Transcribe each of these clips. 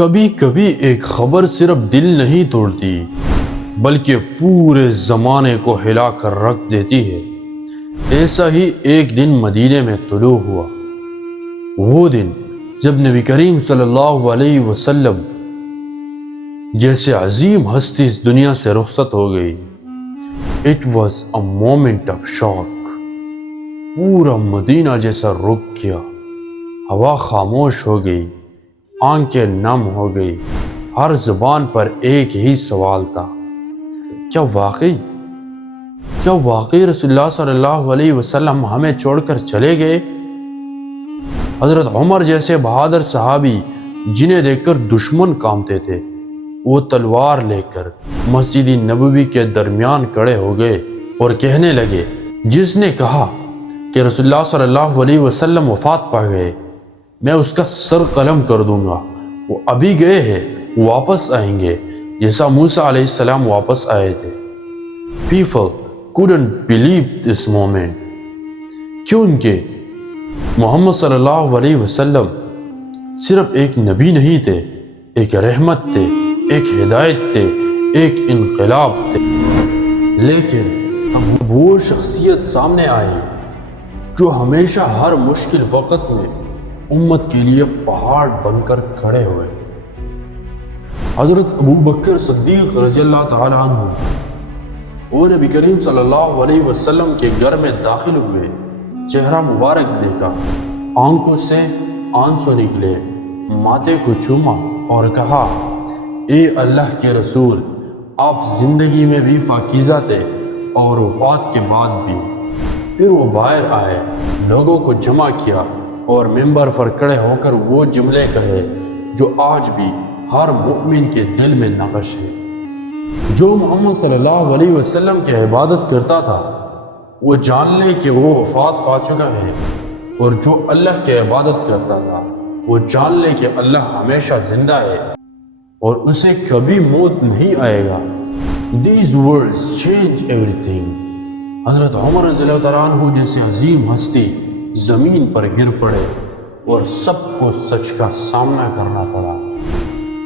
کبھی کبھی ایک خبر صرف دل نہیں توڑتی بلکہ پورے زمانے کو ہلا کر رکھ دیتی ہے۔ ایسا ہی ایک دن مدینے میں طلوع ہوا، وہ دن جب نبی کریم صلی اللہ علیہ وسلم جیسے عظیم ہستی اس دنیا سے رخصت ہو گئی۔ It was a moment of shock۔ پورا مدینہ جیسا رک گیا، ہوا خاموش ہو گئی، آنکھیں نم ہو گئی، ہر زبان پر ایک ہی سوال تھا، کیا واقعی رسول اللہ صلی اللہ علیہ وسلم ہمیں چھوڑ کر چلے گئے؟ حضرت عمر جیسے بہادر صحابی جنہیں دیکھ کر دشمن کانپتے تھے، وہ تلوار لے کر مسجد نبوی کے درمیان کھڑے ہو گئے اور کہنے لگے، جس نے کہا کہ رسول اللہ صلی اللہ علیہ وسلم وفات پا گئے، میں اس کا سر قلم کر دوں گا۔ وہ ابھی گئے ہیں، واپس آئیں گے، جیسا موسیٰ علیہ السلام واپس آئے تھے۔ People couldn't believe this moment، کیونکہ محمد صلی اللہ علیہ وسلم صرف ایک نبی نہیں تھے، ایک رحمت تھے، ایک ہدایت تھے، ایک انقلاب تھے۔ لیکن اب وہ شخصیت سامنے آئی جو ہمیشہ ہر مشکل وقت میں امت کے لیے پہاڑ بن کر کھڑے ہوئے۔ حضرت ابو بکر صدیق رضی اللہ تعالی عنہ، وہ نبی کریم صلی اللہ علیہ وسلم کے گھر میں داخل ہوئے، چہرہ مبارک دیکھا، آنکھوں سے آنسو نکلے، ماتھے کو چوما اور کہا، اے اللہ کے رسول، آپ زندگی میں بھی پاکیزہ تھے اور وفات کے بعد بھی۔ پھر وہ باہر آئے، لوگوں کو جمع کیا اور ممبر پر کھڑے ہو کر وہ جملے کہے جو آج بھی ہر مومن کے دل میں نقش ہے۔ جو محمد صلی اللہ علیہ وسلم کی عبادت کرتا تھا، وہ جان لے کہ وہ وفات پا چکا ہے، اور جو اللہ کی عبادت کرتا تھا، وہ جان لے کہ اللہ ہمیشہ زندہ ہے اور اسے کبھی موت نہیں آئے گا۔ These words change everything۔ حضرت عمر رضی اللہ تعالیٰ عنہ جیسے عظیم ہستی زمین پر گر پڑے اور سب کو سچ کا سامنا کرنا پڑا۔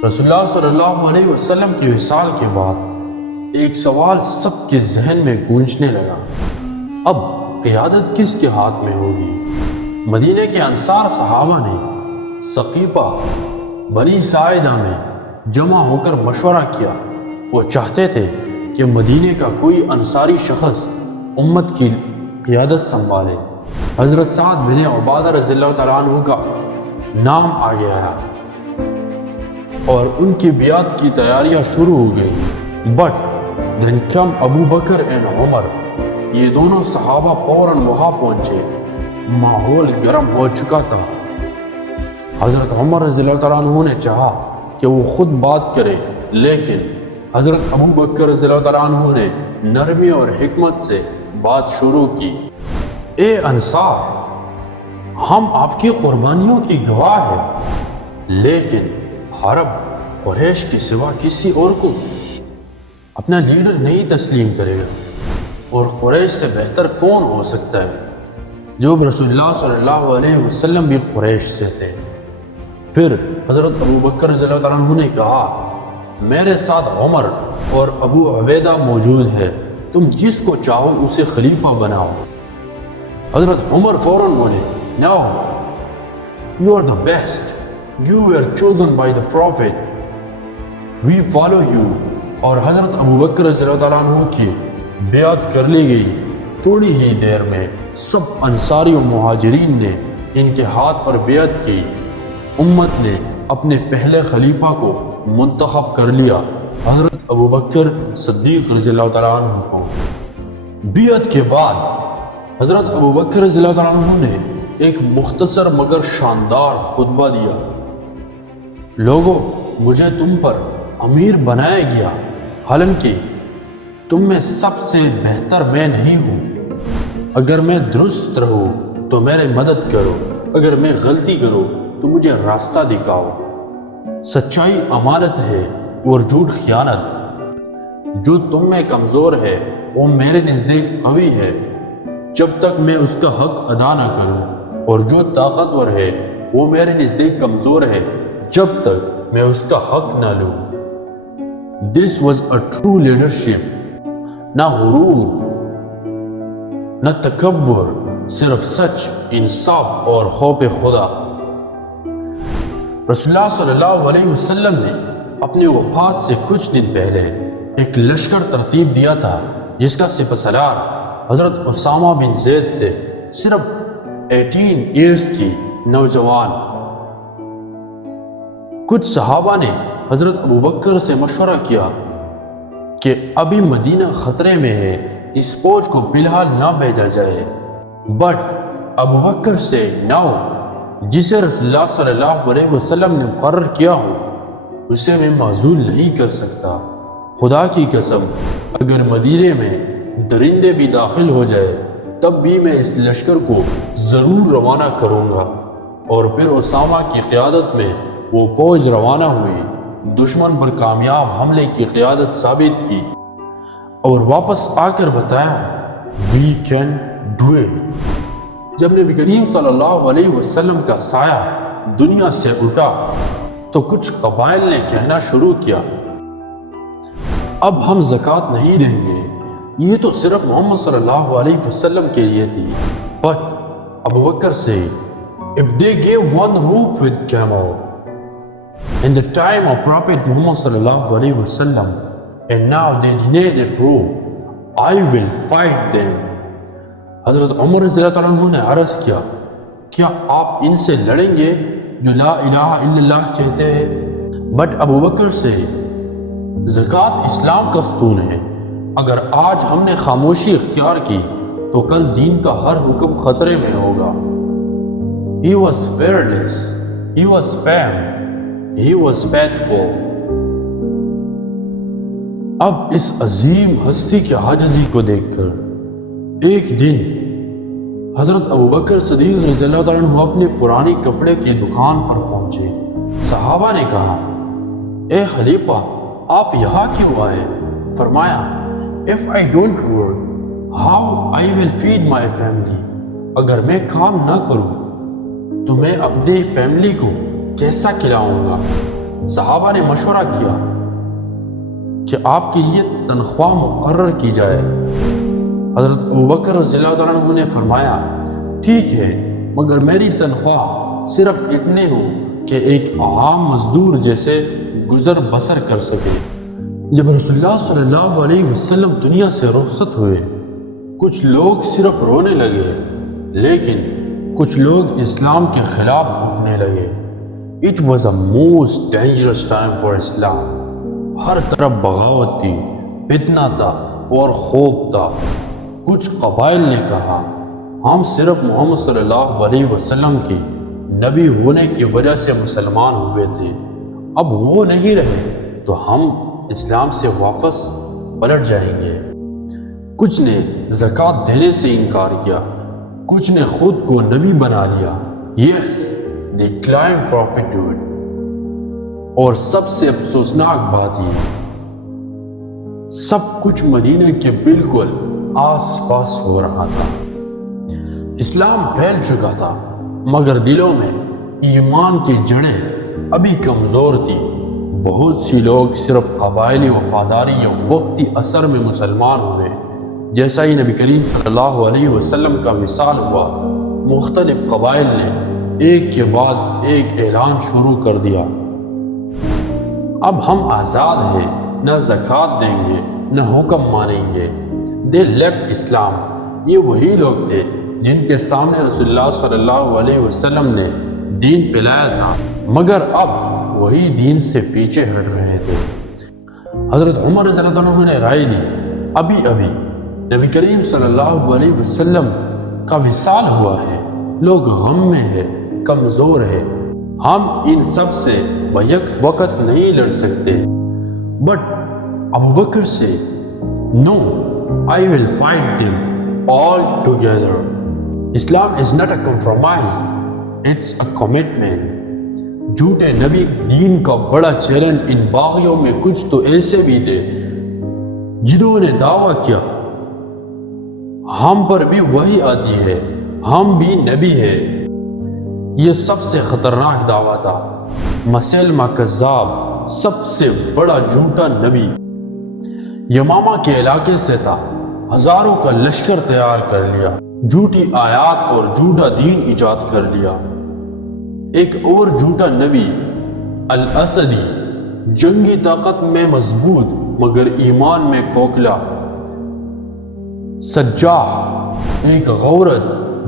رسول اللہ صلی اللہ علیہ وسلم کے وصال کے بعد ایک سوال سب کے ذہن میں گونجنے لگا، اب قیادت کس کے ہاتھ میں ہوگی؟ مدینے کے انصار صحابہ نے ثقیفہ بنی ساعدہ میں جمع ہو کر مشورہ کیا۔ وہ چاہتے تھے کہ مدینے کا کوئی انصاری شخص امت کی قیادت سنبھالے۔ حضرت سعد بن عبادہ رضی اللہ تعالیٰ عنہ کا نام آگے آیا اور ان کی بیعت کی تیاریاں شروع ہو گئی۔ But then come Abu Bakr and عمر، یہ دونوں صحابہ فوراً وہاں پہنچے۔ ماحول گرم ہو چکا تھا۔ حضرت عمر رضی اللہ تعالیٰ عنہ نے چاہا کہ وہ خود بات کرے، لیکن حضرت ابو بکر رضی اللہ تعالیٰ عنہ نے نرمی اور حکمت سے بات شروع کی۔ اے انصار، ہم آپ کی قربانیوں کی گواہ ہیں، لیکن عرب قریش کے سوا کسی اور کو اپنا لیڈر نہیں تسلیم کرے گا، اور قریش سے بہتر کون ہو سکتا ہے جو رسول اللہ صلی اللہ علیہ وسلم بھی قریش سے تھے۔ پھر حضرت ابو بکر رضی اللہ تعالیٰ عنہ نے کہا، میرے ساتھ عمر اور ابو عبیدہ موجود ہے، تم جس کو چاہو اسے خلیفہ بناؤ۔ حضرت عمر فوراً بولے، No, you are the best. You were chosen by the Prophet. We follow you۔ اور حضرت ابو بکر رضی اللہ تعالیٰ عنہ کی بیعت کر لی گئی۔ تھوڑی ہی دیر میں سب انصاری و مہاجرین نے ان کے ہاتھ پر بیعت کی۔ امت نے اپنے پہلے خلیفہ کو منتخب کر لیا، حضرت ابو بکر صدیق رضی اللہ تعالیٰ عنہ کو۔ بیعت کے بعد حضرت ابو بکر رضی اللہ تعالیٰ عنہ نے ایک مختصر مگر شاندار خطبہ دیا۔ لوگوں، مجھے تم پر امیر بنایا گیا، حالانکہ تم میں سب سے بہتر میں نہیں ہوں۔ اگر میں درست رہوں تو میری مدد کرو، اگر میں غلطی کروں تو مجھے راستہ دکھاؤ۔ سچائی امانت ہے اور جھوٹ خیانت۔ جو تم میں کمزور ہے وہ میرے نزدیک قوی ہے جب تک میں اس کا حق ادا نہ کروں، اور جو طاقتور ہے وہ میرے نزدیک کمزور ہے جب تک میں اس کا حق نہ لوں۔ This was a true leadership، نہ غرور نہ تکبر، صرف سچ، انصاف اور خوف خدا۔ رسول اللہ صلی اللہ علیہ وسلم نے اپنی وفات سے کچھ دن پہلے ایک لشکر ترتیب دیا تھا جس کا سپہ سالار حضرت اسامہ بن زید تھے، صرف 18 ایئرز کی نوجوان۔ کچھ صحابہ نے حضرت ابوبکر سے مشورہ کیا کہ ابھی مدینہ خطرے میں ہے، اس فوج کو فی الحال نہ بھیجا جائے، بٹ ابوبکر سے نو جسے رسول اللہ صلی اللہ علیہ وسلم نے مقرر کیا ہو اسے میں معزول نہیں کر سکتا۔ خدا کی قسم، اگر مدینے میں درندے بھی داخل ہو جائے تب بھی میں اس لشکر کو ضرور روانہ کروں گا۔ اور پھر اسامہ کی قیادت میں وہ فوج روانہ ہوئی، دشمن پر کامیاب حملے کی قیادت ثابت کی اور واپس آ کر بتایا وی کین ڈو اٹ۔ جب نبی کریم صلی اللہ علیہ وسلم کا سایہ دنیا سے اٹھا تو کچھ قبائل نے کہنا شروع کیا اب ہم زکوٰۃ نہیں دیں گے، یہ تو صرف محمد صلی اللہ علیہ وسلم کے لیے تھی۔ بٹ ابوبکر سے if they gave one roof with camel in the time of Prophet Muhammad صلی اللہ علیہ وسلم and now they deny that roof, I will fight them۔ حضرت عمر رضی اللہ عنہ نے عرض کیا کیا آپ ان سے لڑیں گے جو لا الہ الا اللہ کہتے ہیں؟ بٹ ابوبکر سے زکوٰۃ اسلام کا ستون ہے، اگر آج ہم نے خاموشی اختیار کی تو کل دین کا ہر حکم خطرے میں ہوگا۔ He was fearless, he was firm, he was faithful۔ اب اس عظیم ہستی کی عاجزی کو دیکھ کر ایک دن حضرت ابوبکر صدیق رضی اللہ عنہ اپنے پرانے کپڑے کی دکان پر پہنچے۔ صحابہ نے کہا اے خلیفہ آپ یہاں کیوں آئے؟ فرمایا if I don't work, how I will feed my family؟ اگر میں کام نہ کروں تو میں اپنے فیملی کو کیسا کھلاؤں گا؟ صحابہ نے مشورہ کیا کہ آپ کے لیے تنخواہ مقرر کی جائے۔ حضرت ابوبکر رضی اللہ عنہ نے فرمایا ٹھیک ہے، مگر میری تنخواہ صرف اتنے ہو کہ ایک عام مزدور جیسے گزر بسر کر سکے۔ جب رسول اللہ صلی اللہ علیہ وسلم دنیا سے رخصت ہوئے کچھ لوگ صرف رونے لگے، لیکن کچھ لوگ اسلام کے خلاف اٹھنے لگے۔ It was a most dangerous time for Islam۔ ہر طرف بغاوت تھی، فتنہ تھا اور خوف تھا۔ کچھ قبائل نے کہا ہم صرف محمد صلی اللہ علیہ وسلم کی نبی ہونے کی وجہ سے مسلمان ہوئے تھے، اب وہ نہیں رہے تو ہم اسلام سے واپس پلٹ جائیں گے۔ کچھ نے زکوٰۃ دینے سے انکار کیا، کچھ نے خود کو نبی بنا لیا۔ Yes, they claim prophethood۔ اور سب سے افسوسناک بات یہ سب کچھ مدینے کے بالکل آس پاس ہو رہا تھا۔ اسلام پھیل چکا تھا مگر دلوں میں ایمان کی جڑیں ابھی کمزور تھی۔ بہت سی لوگ صرف قبائلی وفاداری یا وقتی اثر میں مسلمان ہوئے، جیسا ہی نبی کریم صلی اللہ علیہ وسلم کا مثال ہوا، مختلف قبائل نے ایک کے بعد ایک اعلان شروع کر دیا اب ہم آزاد ہیں، نہ زکوٰۃ دیں گے نہ حکم مانیں گے۔ They left اسلام۔ یہ وہی لوگ تھے جن کے سامنے رسول اللہ صلی اللہ علیہ وسلم نے دین پھیلایا تھا، مگر اب وہی دین سے پیچھے ہٹ رہے تھے۔ حضرت عمر رضی اللہ عنہ نے رائے دی ابھی نبی کریم صلی اللہ علیہ وسلم کا وصال ہوا ہے، لوگ غم میں ہے، کمزور ہے، ہم ان سب سے بیک وقت نہیں لڑ سکتے۔ بٹ ابوبکر سے نو I will fight them all together۔ Islam is not a compromise, it's a commitment۔ جھوٹے نبی دین کا بڑا چیلنج ان باغیوں میں کچھ تو ایسے بھی تھے جنہوں نے دعویٰ کیا ہم پر بھی وحی آتی ہے، ہم بھی نبی ہے۔ یہ سب سے خطرناک دعویٰ تھا۔ مسیلمہ کذاب سب سے بڑا جھوٹا نبی یمامہ کے علاقے سے تھا۔ ہزاروں کا لشکر تیار کر لیا، جھوٹی آیات اور جھوٹا دین ایجاد کر لیا۔ ایک اور جھوٹا نبی الاسدی، جنگی طاقت میں مضبوط مگر ایمان میں کھوکھلا۔ سجاح، ایک عورت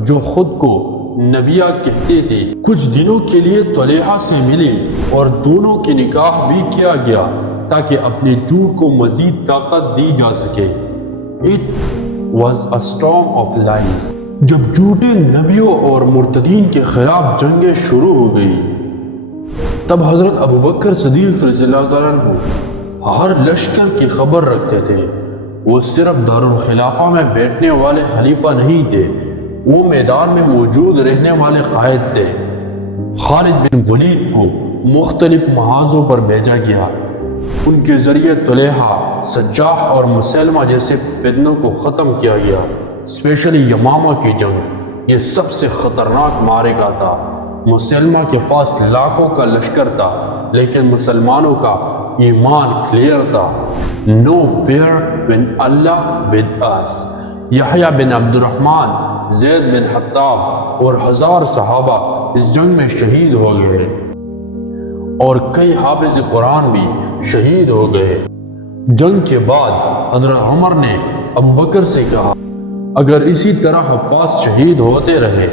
جو خود کو نبیہ کہتے تھے، کچھ دنوں کے لیے طلیحہ سے ملی اور دونوں کی نکاح بھی کیا گیا تاکہ اپنے جھوٹ کو مزید طاقت دی جا سکے۔ It was a storm of lies۔ جب جھوٹے نبیوں اور مرتدین کے خلاف جنگیں شروع ہو گئی، تب حضرت ابوبکر صدیق رضی اللہ تعالیٰ عنہ ہر لشکر کی خبر رکھتے تھے۔ وہ صرف دارالخلافہ میں بیٹھنے والے خلیفہ نہیں تھے، وہ میدان میں موجود رہنے والے قائد تھے۔ خالد بن ولید کو مختلف محاذوں پر بھیجا گیا، ان کے ذریعے طلیحہ، سجاح اور مسیلمہ جیسے فتنوں کو ختم کیا گیا۔ اسپیشلی یمامہ کی جنگ یہ سب سے خطرناک معرکہ تھا۔ مسلمہ کے پاس لاکھوں کا لشکر تھا لیکن مسلمانوں کا ایمان کلیئر تھا۔ No fear when Allah with us۔ یحییٰ بن عبد الرحمن، زید بن حطاب اور ہزار صحابہ اس جنگ میں شہید ہو گئے اور کئی حافظ قرآن بھی شہید ہو گئے۔ جنگ کے بعد حضرت عمر نے ابوبکر سے کہا، اگر اسی طرح عباس شہید ہوتے رہے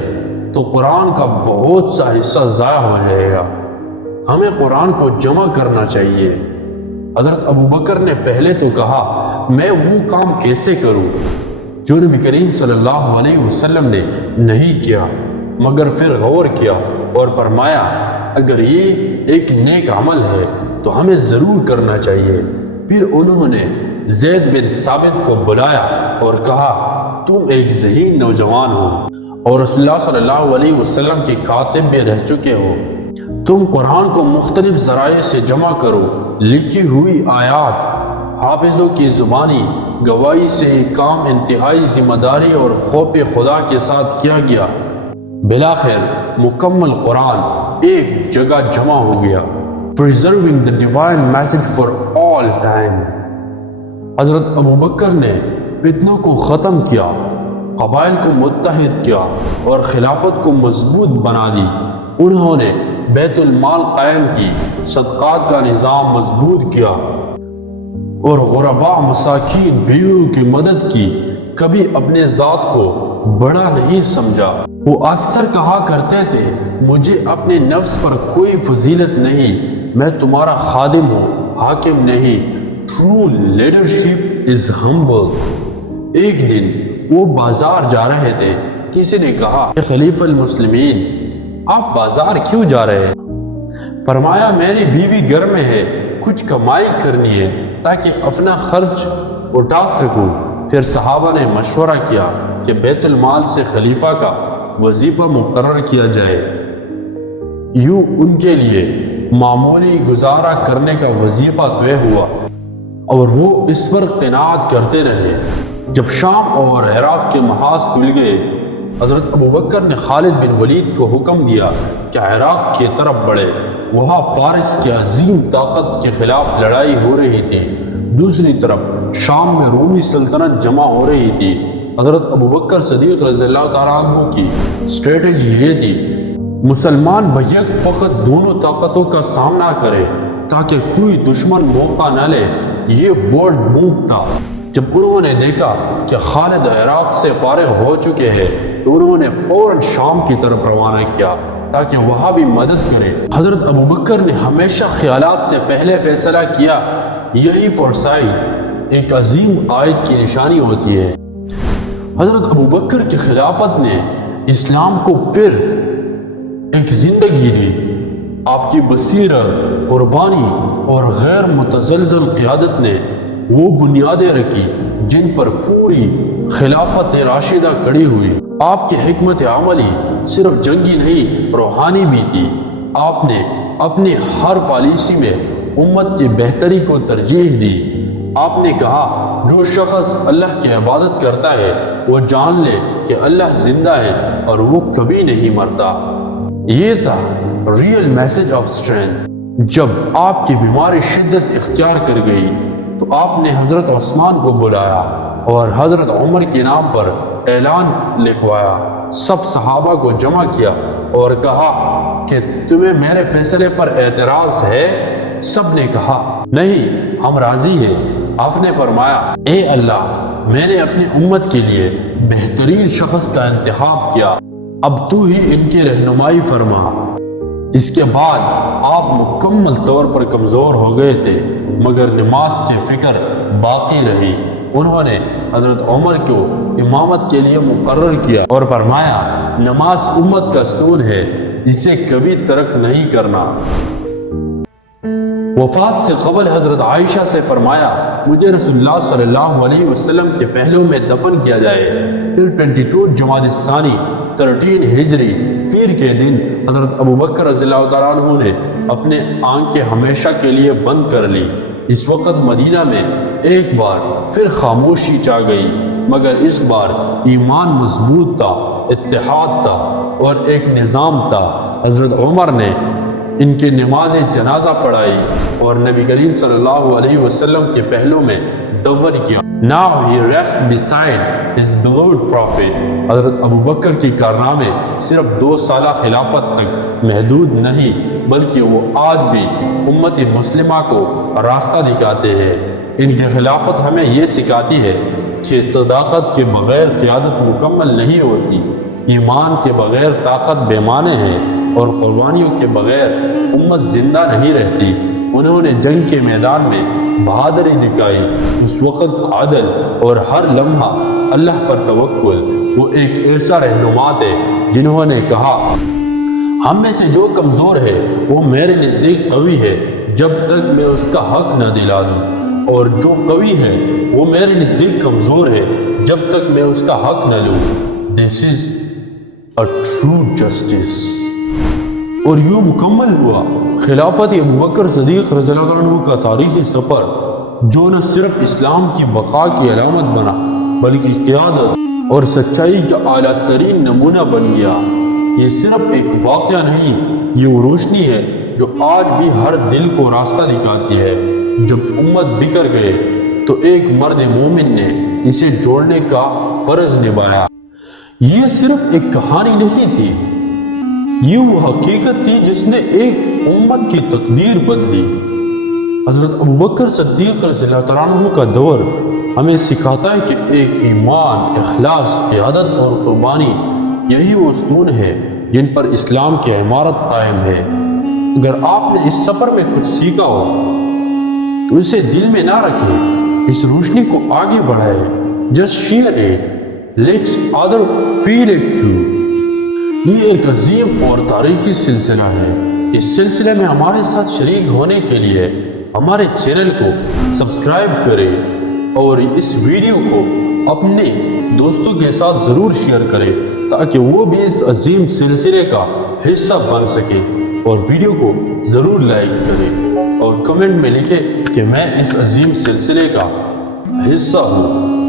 تو قرآن کا بہت سا حصہ ضائع ہو جائے گا، ہمیں قرآن کو جمع کرنا چاہیے۔ حضرت ابوبکر نے پہلے تو کہا، میں وہ کام کیسے کروں جو نبی کریم صلی اللہ علیہ وسلم نے نہیں کیا، مگر پھر غور کیا اور فرمایا، اگر یہ ایک نیک عمل ہے تو ہمیں ضرور کرنا چاہیے۔ پھر انہوں نے زید بن ثابت کو بلایا اور کہا، تم ایک ذہین نوجوان ہو اور رسول اللہ صلی اللہ علیہ وسلم کے کاتب بھی رہ چکے ہو، تم قرآن کو مختلف ذرائع سے جمع کرو۔ لکھی ہوئی آیات، حافظوں کی زبانی گواہی سے یہ کام انتہائی ذمہ داری اور خوف خدا کے ساتھ کیا گیا۔ بلاخر مکمل قرآن ایک جگہ جمع ہو گیا۔ Preserving the divine message for all time۔ حضرت ابوبکر نے فتنوں کو ختم کیا، قبائل کو متحد کیا اور خلافت کو مضبوط بنا دی۔ انہوں نے بیت المال قائم کی، صدقات کا نظام مضبوط کیا اور غرباء، مساکین، بیویوں کی مدد کی۔ کبھی اپنے ذات کو بڑا نہیں سمجھا۔ وہ اکثر کہا کرتے تھے، مجھے اپنے نفس پر کوئی فضیلت نہیں، میں تمہارا خادم ہوں، حاکم نہیں۔ True leadership is humble۔ ایک دن وہ بازار جا رہے تھے، کسی نے کہا، خلیفہ المسلمین، آپ بازار کیوں جا رہے ہیں؟ فرمایا، میری بیوی گھر میں ہے، کچھ کمائی کرنی ہے تاکہ اپنا خرچ اٹھا سکوں۔ پھر صحابہ نے مشورہ کیا کہ بیت المال سے خلیفہ کا وظیفہ مقرر کیا جائے۔ یوں ان کے لیے معمولی گزارا کرنے کا وظیفہ طے ہوا اور وہ اس پر قناعت کرتے رہے۔ جب شام اور عراق کے محاذ کھل گئے، حضرت ابوبکر نے خالد بن ولید کو حکم دیا کہ عراق کی طرف بڑھے۔ وہاں فارس کی عظیم طاقت کے خلاف لڑائی ہو رہی تھی، دوسری طرف شام میں رومی سلطنت جمع ہو رہی تھی۔ حضرت ابوبکر صدیق رضی اللہ تعالیٰ عنہ کی اسٹریٹجی یہ تھی، مسلمان بیک وقت دونوں طاقتوں کا سامنا کرے تاکہ کوئی دشمن موقع نہ لے۔ یہ بولڈ موو تھا۔ جب انہوں نے دیکھا کہ خالد عراق سے فارغ ہو چکے ہیں تو انہوں نے فوراً شام کی طرف روانہ کیا تاکہ وہاں بھی مدد کرے۔ حضرت ابوبکر نے ہمیشہ خیالات سے پہلے فیصلہ کیا، یہی فورسائٹ ایک عظیم قائد کی نشانی ہوتی ہے۔ حضرت ابوبکر کی خلافت نے اسلام کو پھر ایک زندگی دی۔ آپ کی بصیرت، قربانی اور غیر متزلزل قیادت نے وہ بنیادیں رکھی جن پر پوری خلافت راشدہ کڑی ہوئی۔ آپ کی حکمت عملی صرف جنگی نہیں، روحانی بھی تھی۔ آپ نے اپنی ہر پالیسی میں امت کی بہتری کو ترجیح دی۔ آپ نے کہا، جو شخص اللہ کی عبادت کرتا ہے وہ جان لے کہ اللہ زندہ ہے اور وہ کبھی نہیں مرتا۔ یہ تھا ریئل میسج آف اسٹرینتھ۔ جب آپ کی بیماری شدت اختیار کر گئی تو آپ نے حضرت عثمان کو بلایا اور حضرت عمر کے نام پر اعلان لکھوایا، سب صحابہ کو جمع کیا اور کہا کہ تمہیں میرے فیصلے پر اعتراض ہے؟ سب نے کہا نہیں، ہم راضی ہیں۔ آپ نے فرمایا اے اللہ، میں نے اپنی امت کے لیے بہترین شخص کا انتخاب کیا، اب تو ہی ان کی رہنمائی فرما۔ اس کے بعد آپ مکمل طور پر کمزور ہو گئے تھے، مگر نماز کی فکر باقی رہی۔ انہوں نے حضرت عمر کو امامت کے لیے مقرر کیا اور فرمایا نماز امت کا ستون ہے، اسے کبھی ترک نہیں کرنا۔ وفات سے قبل حضرت عائشہ سے فرمایا مجھے رسول اللہ صلی اللہ علیہ وسلم کے پہلو میں دفن کیا جائے۔ پھر 22 جمادی الثانی 13 ہجری پیر کے دن حضرت ابو بکر رضی اللہ تعالیٰ عنہ نے اپنے آنکھیں ہمیشہ کے لیے بند کر لی۔ اس وقت مدینہ میں ایک بار پھر خاموشی چھا گئی، مگر اس بار ایمان مضبوط تھا، اتحاد تھا اور ایک نظام تھا۔ حضرت عمر نے ان کی نماز جنازہ پڑھائی اور نبی کریم صلی اللہ علیہ وسلم کے پہلو میں دفن کیا۔ Now he rests beside his beloved prophet۔ حضرت ابو بکر کی کارنامے صرف 2 سالہ خلافت تک محدود نہیں، بلکہ وہ آج بھی امت مسلمہ کو راستہ دکھاتے ہیں۔ ان کی خلافت ہمیں یہ سکھاتی ہے کہ صداقت کے بغیر قیادت مکمل نہیں ہوتی، ایمان کے بغیر طاقت بے معنی ہے اور قربانیوں کے بغیر امت زندہ نہیں رہتی۔ انہوں نے جنگ کے میدان میں بہادری دکھائی، اس وقت عدل اور ہر لمحہ اللہ پر توکل۔ وہ ایک ایسا رہنما تھے جنہوں نے کہا ہم میں سے جو کمزور ہے وہ میرے نزدیک قوی ہے جب تک میں اس کا حق نہ دلا دوں، اور جو قوی ہے وہ میرے نزدیک کمزور ہے جب تک میں اس کا حق نہ لوں۔ This is a true justice۔ اور یوں مکمل ہوا خلافت ابوبکر صدیق رضی اللہ عنہ کا تاریخی سفر، جو نہ صرف اسلام کی بقا کی علامت بنا بلکہ قیادت اور سچائی کا اعلیٰ ترین نمونہ بن گیا۔ یہ صرف ایک واقعہ نہیں، یہ وہ روشنی ہے جو آج بھی ہر دل کو راستہ دکھاتی ہے۔ جب امت بکھر گئے تو ایک مرد مومن نے اسے جوڑنے کا فرض نبھایا۔ یہ صرف ایک کہانی نہیں تھی، یہ وہ حقیقت تھی جس نے ایک امت کی تقدیر بدلی۔ حضرت ابوبکر صدیق رضی اللہ تعالیٰ عنہ کا دور ہمیں سکھاتا ہے کہ ایک ایمان، اخلاص، قیادت اور قربانی، یہی وہ ستون ہے جن پر اسلام کی عمارت قائم ہے۔ اگر آپ نے اس سفر میں کچھ سیکھا ہو تو اسے دل میں نہ رکھیں، اس روشنی کو آگے بڑھائیں۔ Just share it, let's other feel it too. یہ ایک عظیم اور تاریخی سلسلہ ہے۔ اس سلسلے میں ہمارے ساتھ شریک ہونے کے لیے ہمارے چینل کو سبسکرائب کریں اور اس ویڈیو کو اپنے دوستوں کے ساتھ ضرور شیئر کریں تاکہ وہ بھی اس عظیم سلسلے کا حصہ بن سکے، اور ویڈیو کو ضرور لائک کریں اور کمنٹ میں لکھیں کہ میں اس عظیم سلسلے کا حصہ ہوں۔